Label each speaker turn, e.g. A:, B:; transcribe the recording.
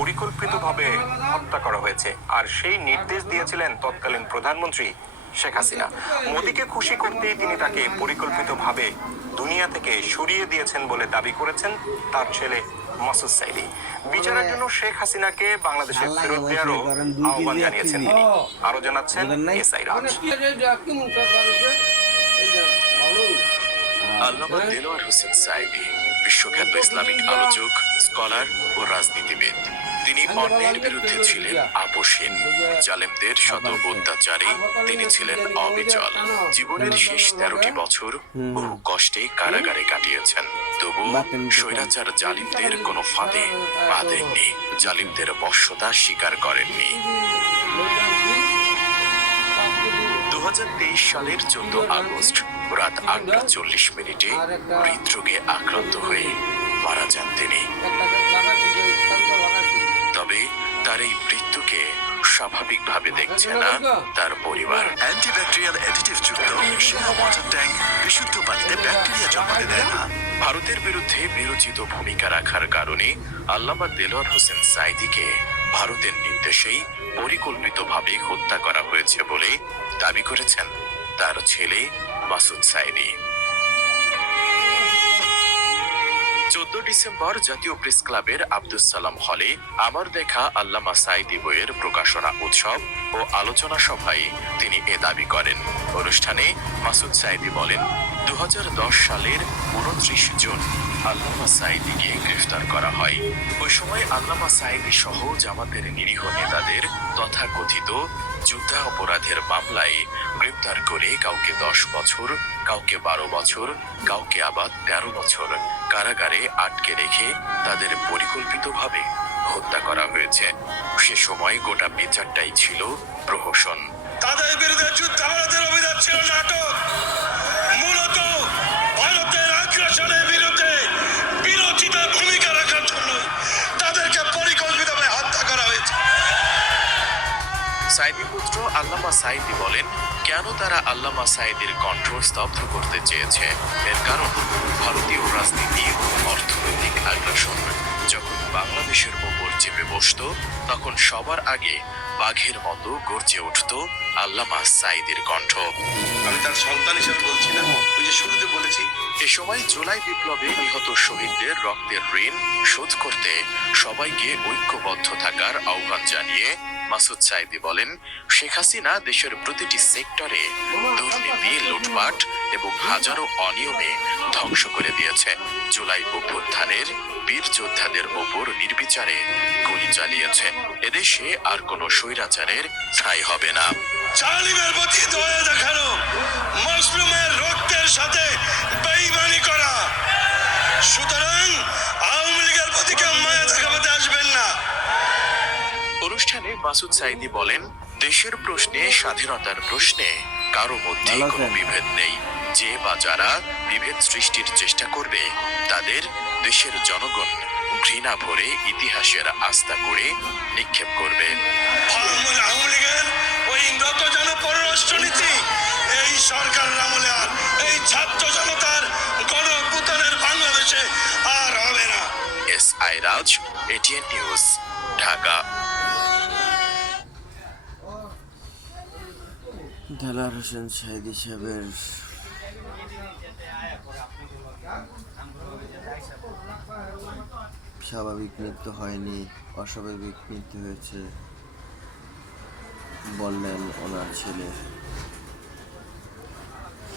A: পরিকল্পিতভাবে হত্যা করা হয়েছে। আর সেই নির্দেশ দিয়েছিলেন তৎকালীন প্রধানমন্ত্রী শেখ হাসিনা। মোদীকে খুশি করতেই তিনি তাকে পরিকল্পিতভাবে দুনিয়া থেকে সরিয়ে দিয়েছেন বলে দাবি করেছেন তার ছেলে মাসুদ সাইদি। বিচারের জন্য শেখ হাসিনাকে বাংলাদেশে ফেরত দেওয়ারও আহ্বান জানিয়েছেন তিনি। আরও জানাচ্ছেন
B: নাই?
A: রাজ।
C: আল্লামা দেলোয়ার হোসেন সাইদি বিশ্বখ্যাত ইসলামিক আলোচক স্কলার ও রাজনীতিবিদ। তিনি অন্যের বিরুদ্ধে ছিলেন আপোষহীন জালেমদের শত অত্যাচারী। তিনি ছিলেন অবিচল। জীবনের শেষ তেরোটি বছর বহু কষ্টে কারাগারে কাটিয়েছেন। তবু স্বৈরাচার জালিমদের কোনো ফাঁদে পা দেননি জালিমদের বশ্যতা স্বীকার করেননি। দু হাজার তেইশ সালের চোদ্দ আগস্ট রাত আটটা চল্লিশ মিনিটে হৃদরোগে আক্রান্ত হয়ে মারা যান তিনি। তবে তার এই মৃত্যুকে স্বাভাবিকভাবে দেখছে না তার পরিবার।
D: অ্যান্টিব্যাকটেরিয়াল অ্যাডিটিভ যুক্ত সেরা ওয়াটার ট্যাঙ্ক বিশুদ্ধ পানিতে ব্যাকটেরিয়া জন্মাতে দেয় না।
C: ভারতের বিরুদ্ধে বিরোচিত ভূমিকা রাখার কারণে আল্লামা দেলোয়ার হোসেন সাইদিকে ভারতের নির্দেশেই পরিকল্পিতভাবে হত্যা করা হয়েছে বলে দাবি করেছেন তার ছেলে মাসুদ সাইদি। চোদ্দ ডিসেম্বর জাতীয় প্রেস ক্লাবের আব্দুস সালাম হলে আমার দেখা আল্লামা সাইদি বইয়ের প্রকাশনা উৎসব ও আলোচনা সভায় তিনি এ দাবি করেন। অনুষ্ঠানে মাসুদ সাইদি বলেন দু হাজার দশ সালের উনত্রিশ জুন আল্লামা সাইদিকে গ্রেফতার করা হয়। ওই সময় আল্লামা সাইদি সহ জামাতের নিরীহ নেতাদের তথাকথিত যুদ্ধা অপরাধের মামলায় গ্রেপ্তার করে কাউকে দশ বছর, কাউকে বারো বছর, কাউকে আবার তেরো বছর কারাগারে আটকে রেখে তাদের পরিকল্পিতভাবে হত্যা করা হয়েছে। সে সময় গোটা বিচারটাই ছিল প্রহসন।
E: তাদের বিরুদ্ধে যুদ্ধাপরাধের অভিযোগ ছিল নাটক। মূলত ভারতের আগ্রাসনের বিরুদ্ধে বিরোচিত ভূমিকা রাখার জন্য তাদেরকে পরিকল্পিতভাবে হত্যা করা হয়েছে
C: সাইদি পুত্র আল্লামা সাইদি বলেন, কেন তারা আল্লামা সাইদির কণ্ঠ স্তব্ধ করতে চেয়েছে? এর কারণ ভারতীয় রাজনীতি অর্থনৈতিক আগ্রাসন। যখন বাংলাদেশের ওপর চেপে বসতো তখন সবার আগে বাঘের মতো গর্জে উঠত আল্লামা সাইদির কণ্ঠ।
E: আমি তার সন্তান হিসেবে বলছি না ওই যে শুরুতে বলেছি।
C: এ সময় জুলাই বিপ্লবে নিহত শহীদদের রক্তের ঋণ শোধ করতে সবাইকে ঐক্যবদ্ধ থাকার আহ্বান জানিয়ে মাসুদ সাইদি বলেন শেখ হাসিনা দেশের প্রতিটি সেক্টরে দুর্নীতি লুটপাট এবং হাজারো অনিয়মে ধ্বংস করে দিয়েছে। জুলাই অভ্যুত্থানের বীর যোদ্ধাদের ওপর নির্বিচারে গুলি চালিয়েছে এদেশে আর কোনো স্বৈরাচারের ছাই হবে না।
E: জালিমের প্রতি দয়া দেখানো রক্তের সাথে বেইমানি করা। সুতরাং আওয়ামী লীগের প্রতি কেউ মায়া দেখাতে আসবেন না।
C: অনুষ্ঠানে মাসুদ সাইদি বলেন দেশের প্রশ্নে স্বাধীনতার প্রশ্নে কারও মধ্যে কোনো বিভেদ নেই। যে বা যারা বিভেদ সৃষ্টির চেষ্টা করবে তাদের দেশের জনগণ ঘৃণা ভরে ইতিহাসের আস্থা করে নিক্ষেপ করবে।
E: আওয়ামী আওয়ামী লীগের পররাষ্ট্রনীতি এই সরকার আমলে আর এই ছাত্র জনতার গণপুতনের বাংলাদেশে আর হবে না।
C: S I Raj ATN news Dhaka.
B: Delwar Hossain স্বাভাবিক মৃত্যু হয়নি অস্বাভাবিক মৃত্যু হয়েছে বললেন ওনার ছেলে।